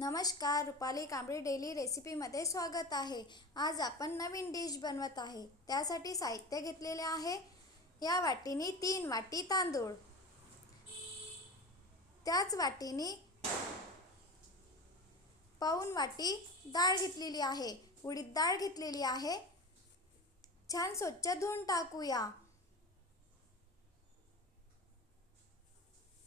नमस्कार, रुपाली कांबळे डेली रेसिपीमध्ये स्वागत आहे। आज आपण नवीन डिश बनवत आहे। त्यासाठी साहित्य घेतलेले आहे। या वाटीने 3 वाटी तांदूळ, त्याच वाटीने पाऊण वाटी डाळ घेतलेली आहे। उडीद डाळ घेतलेली आहे। छान स्वच्छ धुवून टाकूया।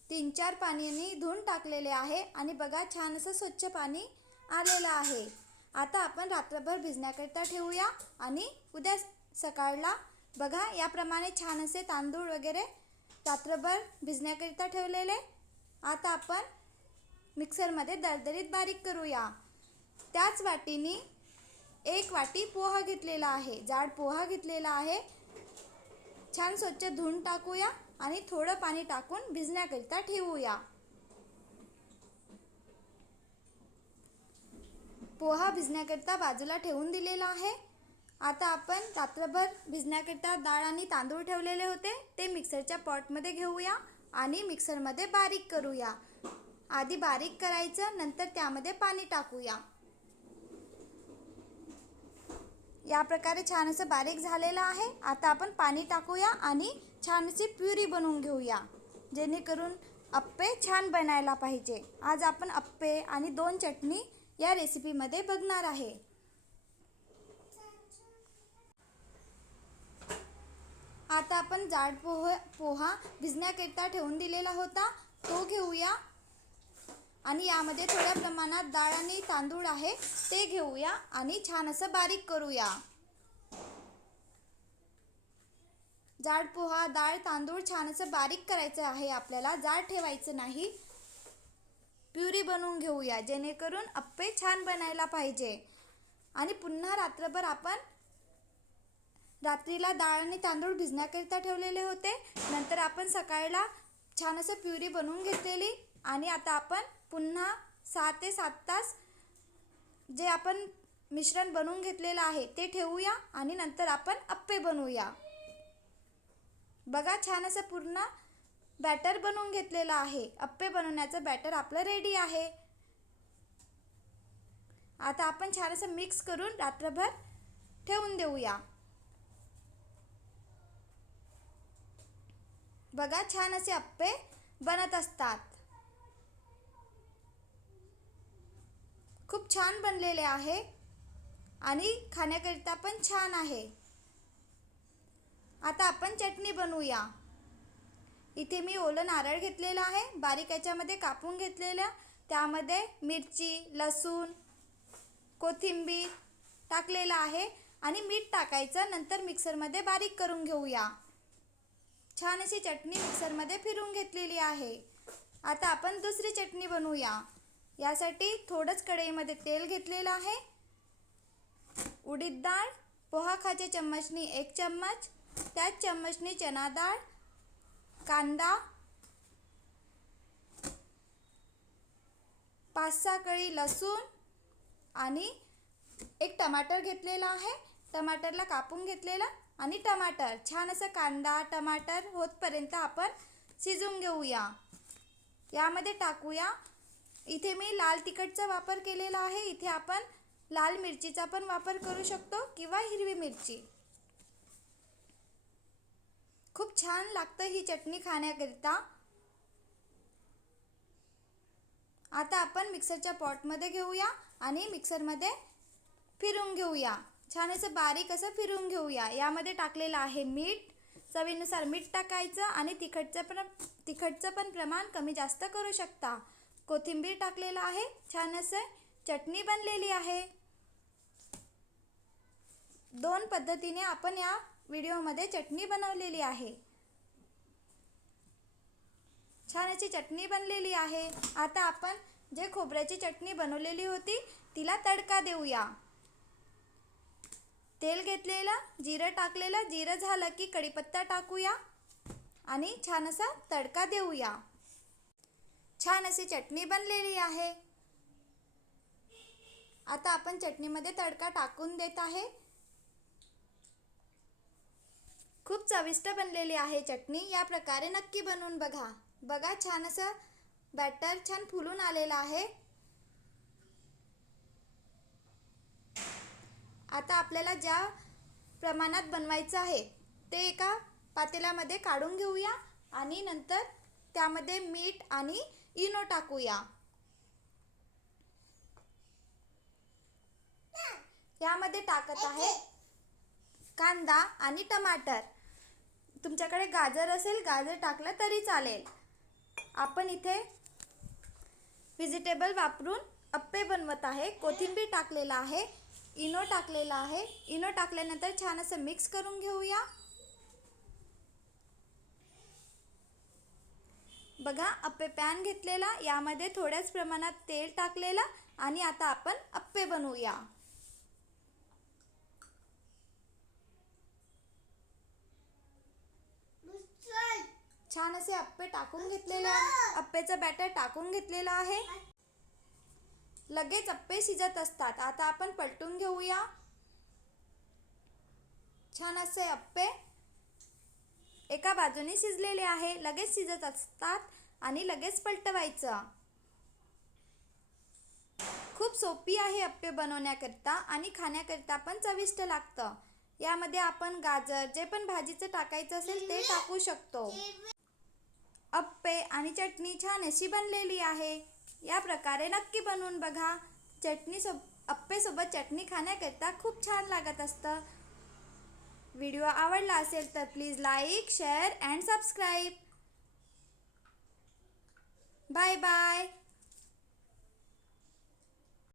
3-4 पाण्याने धुवून टाकलेले आहे आणि बघा छान असं स्वच्छ पाणी आलेलं आहे। आता आपण रात्रभर भिजण्याकरिता ठेवूया आणि उद्या सकाळला बघा याप्रमाणे छान असे तांदूळ वगैरे रात्रभर भिजण्याकरिता ठेवलेले। आता आपण मिक्सरमध्ये दरदरीत बारीक करूया। त्याच वाटीने 1 वाटी पोहा घेतलेला आहे, जाड पोहा घेतलेला आहे। छान स्वच्छ धुवून टाकूया आणि थोडं पाणी टाकून भिजण्याकरिता ठेवूया। पोहा भिजण्याकरिता बाजूला ठेवून दिलेला आहे। आता आपण रात्रभर भिजण्याकरिता डाळ आणि तांदूळ ठेवलेले होते ते मिक्सरच्या पॉटमध्ये घेऊया आणि मिक्सरमध्ये बारीक करूया। आधी बारीक करायचं, नंतर त्यामध्ये पाणी टाकूया। या प्रकारे छान असं बारीक झालेलं आहे। आता आपण पाणी टाकूया आणि छान अशी प्युरी बनवून घेऊया, जेणेकरून अप्पे छान बनायला पाहिजे। आज आपण अप्पे आणि 2 चटणी या रेसिपीमध्ये बघणार आहे। आता आपण जाड पोहा भिजण्याकरिता ठेवून दिलेला होता तो घेऊया आणि यामध्ये थोड्या प्रमाणात डाळ आणि तांदूळ आहे ते घेऊया आणि छान असं बारीक करूया। जाड पोहा, डाळ, तांदूळ छान असं बारीक करायचं आहे आपल्याला, जाड ठेवायचं नाही। प्युरी बनवून घेऊया, जेणेकरून अप्पे छान बनायला पाहिजे। आणि पुन्हा रात्रभर आपण रात्रीला डाळ आणि तांदूळ भिजण्याकरिता ठेवलेले होते, नंतर आपण सकाळला छान असं प्युरी बनवून घेतलेली आणि आता आपण पुन्हा 6 ते 7 तास जे आपण मिश्रण बनवून घेतलेलं आहे ते ठेवूया आणि नंतर आपण अप्पे बनवूया। बघा छान असं पूर्ण बॅटर बनवून घेतलेलं आहे। अप्पे बनवण्याचं बॅटर आपलं रेडी आहे। आता आपण छान असं मिक्स करून रात्रभर ठेवून देऊया। बघा छान असे अप्पे बनत असतात। खूप छान बनलेले आहे आणि खाण्याकरिता पण छान आहे। आता आपण चटणी बनवूया। इथे मी ओलं नारळ घेतलेलं आहे, बारीक याच्यामध्ये कापून घेतलेलं। त्यामध्ये मिरची, लसूण, कोथिंबीर टाकलेलं आहे आणि मीठ टाकायचं। नंतर मिक्सरमध्ये बारीक करून घेऊया। छान अशी चटणी मिक्सरमध्ये फिरवून घेतलेली आहे। आता आपण दुसरी चटणी बनवूया। यासाठी थोडंच कढईमध्ये तेल घेतलेलं आहे। उडीद डाळ, पोहा खाच्या चम्मचनी 1 चम्मच, त्याच चम्मचनी चना डाळ, कांदा, 5-6 कळी लसूण आणि 1 टमाटर घेतलेला आहे। टमाटरला कापून घेतलेला आणि टमाटर छान असं कांदा टमाटर होतपर्यंत आपण शिजवून घेऊया। यामध्ये टाकूया, इथे मी लाल तिखटचा वापर केलेला आहे। इथे आपण लाल मिरचीचा पण वापर करू शकतो किंवा हिरवी मिरची। खूप छान लागतं ही चटणी खाण्याकरिता। आता आपण मिक्सरच्या पॉटमध्ये घेऊया आणि मिक्सरमध्ये फिरवून घेऊया। छान असं बारीक असं फिरवून घेऊया। यामध्ये टाकलेलं आहे मीठ, चवीनुसार मीठ टाकायचं आणि तिखटचं पण प्रमाण कमी जास्त करू शकता। कोथिंबीर टाकलेलं आहे। छान असं चटणी बनलेली आहे। 2 पद्धतीने आपण या व्हिडिओमध्ये चटणी बनवलेली आहे। छान अशी चटणी बनलेली आहे। आता आपण जे खोबऱ्याची चटणी बनवलेली होती तिला तडका देऊया। तेल घेतलेलं, जिरं टाकलेलं, जिरं झालं की कढीपत्ता टाकूया आणि छान असा तडका देऊया। छान अशी चटणी बनलेली आहे। आता आपण चटणीमध्ये तडका टाकून देत आहे। खूप चविष्ट बनलेली आहे चटणी। या प्रकारे नक्की बनवून बघा। बघा छान असं बॅटर छान फुलून आलेलं आहे। आता आपल्याला ज्या प्रमाणात बनवायचं आहे ते एका पातेल्यामध्ये काढून घेऊया आणि नंतर त्यामध्ये मीठ आणि इनो टाकूया. यामध्ये टाकत आहे कांदा आणि टमाटर. तुमच्याकडे गाजर असेल, गाजर टाकलं तरी चालेल. आपण इथे व्हेजिटेबल वापरून अप्पे बनवत आहे. कोथिंबीर टाकलेला आहे, इनो टाकलेला आहे. इनो टाकल्यानंतर छान असं मिक्स करून घेऊया. बघा, अप्पे पॅन घेतलेला, यामध्ये थोड्याच प्रमाणात तेल टाकलेलं आणि आता आपण अप्पे बनवूया. छान असे अप्पे टाकून घेतलेले आहे. अप्पेचं बॅटर टाकून घेतलेलं आहे. लगेच अप्पे शिजत असतात. आता आपण पलटून घेऊया. छान असे अप्पे एका बाजूने शिजलेले आहे. लगेच शिजत असतात आणि लगेच पलटवायचं. खूप सोपी आहे अप्पे बनवण्याकरिता आणि खाण्याकरिता पण चविष्ट लागतं. यामध्ये आपण गाजर, जे पण भाजीचं टाकायचं असेल ते टाकू शकतो. अप्पे आणि चटणी छान अशी बनलेली आहे. या प्रकारे नक्की बनवून बघा. अप्पे सोबत चटणी खाण्याकरिता खूप छान लागत असतं. व्हिडिओ आवडला असेल तर please like, share and subscribe. Bye bye.